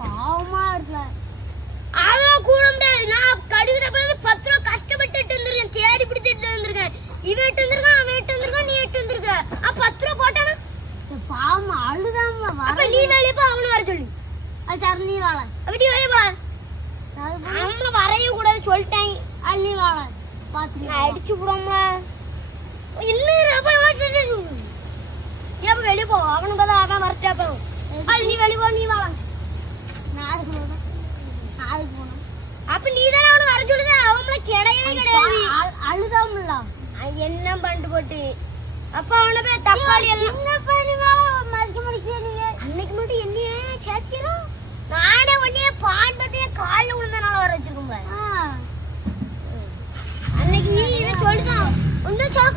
பாவமா இருக்கல. அதெல்லாம் கூட முடியாது. நான் கடிக்கிற பிறகு 10 ரூபா கஷ்டப்பட்டு இருந்திருக்கேன், தேடி பிடிச்சிட்டு இருந்திருக்கேன். இவன் எட்டு வந்திருக்கான், அவன் எட்டு வந்திருக்கான், நீ எட்டு வந்திருக்க. 10 ரூபா போட்டானா பாவமா அழுதாமா. அப்ப நீ வெளியே போ, அவனு வர சொல்லி. அது சரி, நீ வாழ அப்படி வெளியே போ. நம்ம வரைய கூடாது சொல்லிட்டேன். அது நீ வாழ பாத்து அடிச்சு விடாம இன்னும் ஏன் வெளியே போ. அவனுக்கு தான் அவன் வரட்டா போகும். அது நீ வெளியே போ, நீ வாழ. நான் அதுக்கு போனேன். அப்ப நீ தானே அவனை வர சொல்லுத. அவங்கள கிடையவே கிடையாது. அழுதாமல என்ன பண்ணிட்டு போட்டு. அப்ப அவனை போய் தப்பாளி எல்லாம் மதிக்க முடிக்க. நீங்க அன்னைக்கு மட்டும் என்னைய சேர்க்கிறோம். நானே உடனே பாண்டத்தையும் காலில் விழுந்தனால வர வச்சிருக்கோம்ல. அன்னைக்கு இவன் சொல்லுதான் ஒன்னும் சொல்ல